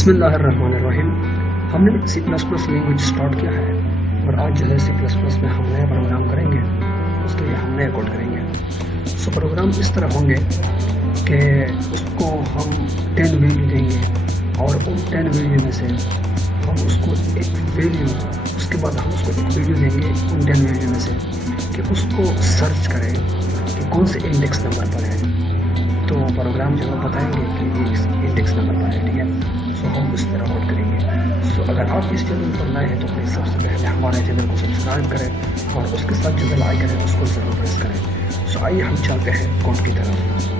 बिस्मिल्लाहिर्रहमानिर्रहीम। हमने C plus plus language start किया है और आज जो है सी प्लस प्लस में हम नया प्रोग्राम करेंगे। उसके लिए हम नया कोड करेंगे। सो प्रोग्राम इस तरह होंगे कि उसको हम 10 वैल्यू देंगे और उन 10 वैल्यू में से हम उसको एक वैल्यू, उसके बाद हम उसको एक वैल्यू देंगे उन 10 वैल्यू में से कि उसको सर्च करें कि कौन से इंडेक्स नंबर पर है। तो प्रोग्राम जो है बताएंगे कि ये इंडेक्स नंबर पर है, ठीक है। सो हम इस तरह कोड करेंगे। सो अगर आप इस चैनल पर नए हैं तो प्लीज़ सबसे पहले हमारे चैनल को सब्सक्राइब करें और उसके साथ जो बेल आइकन है उसको ज़रूर प्रेस करें। सो आइए हम चलते हैं कोड की तरफ।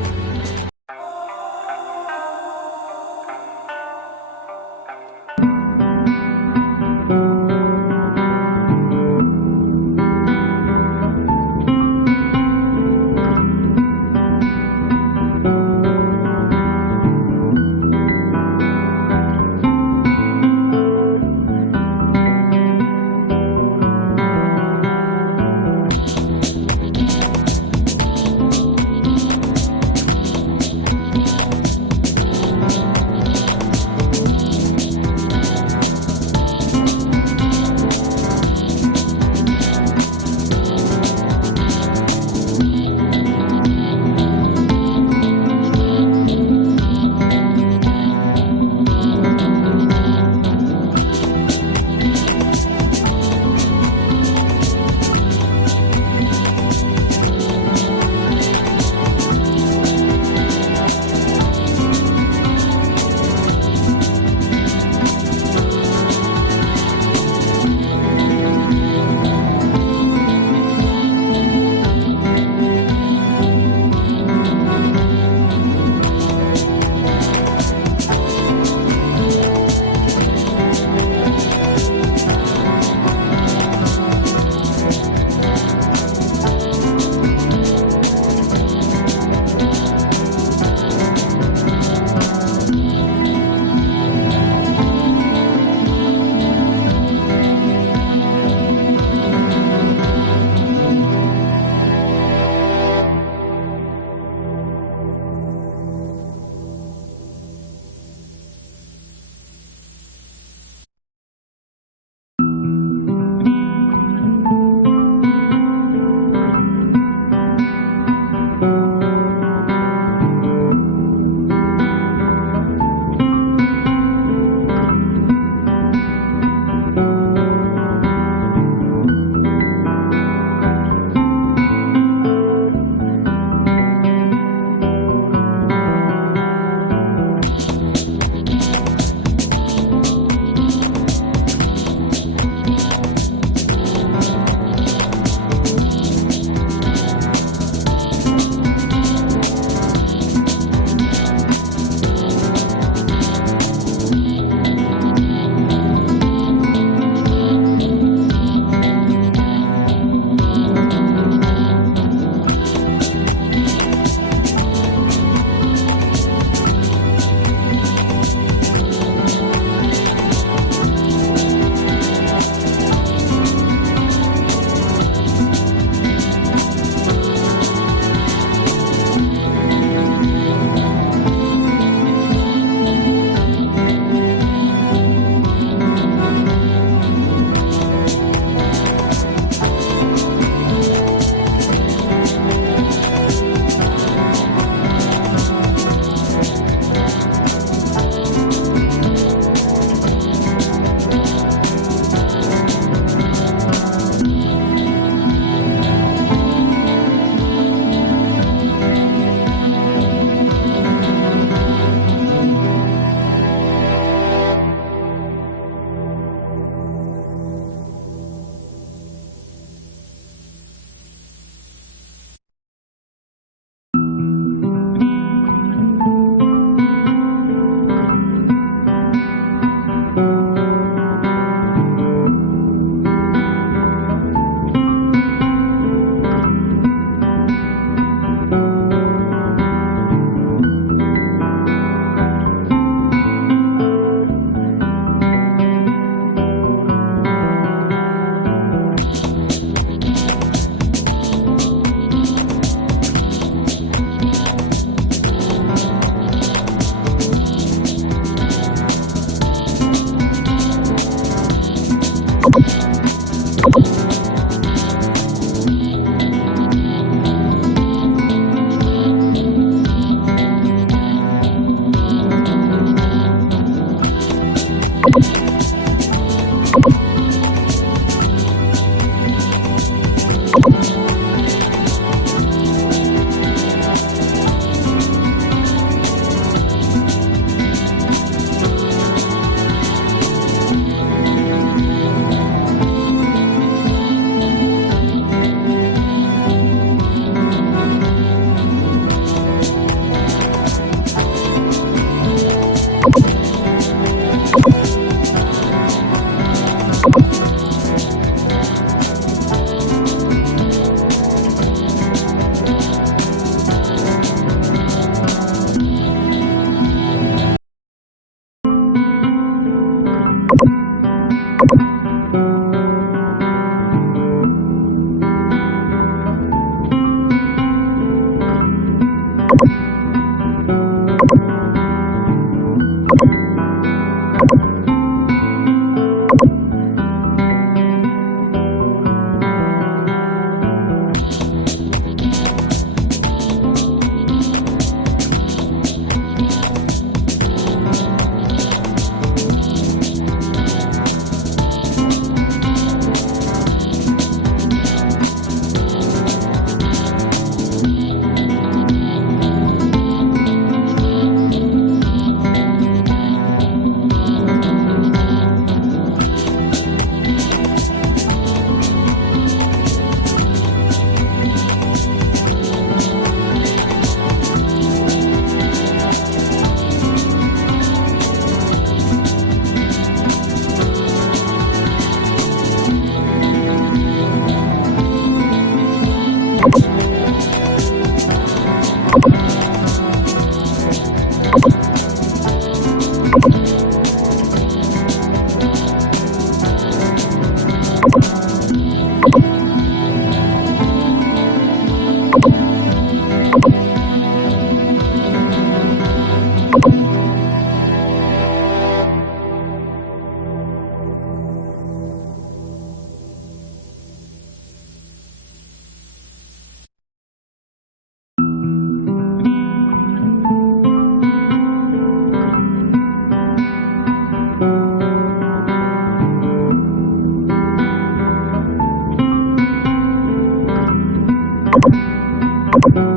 है।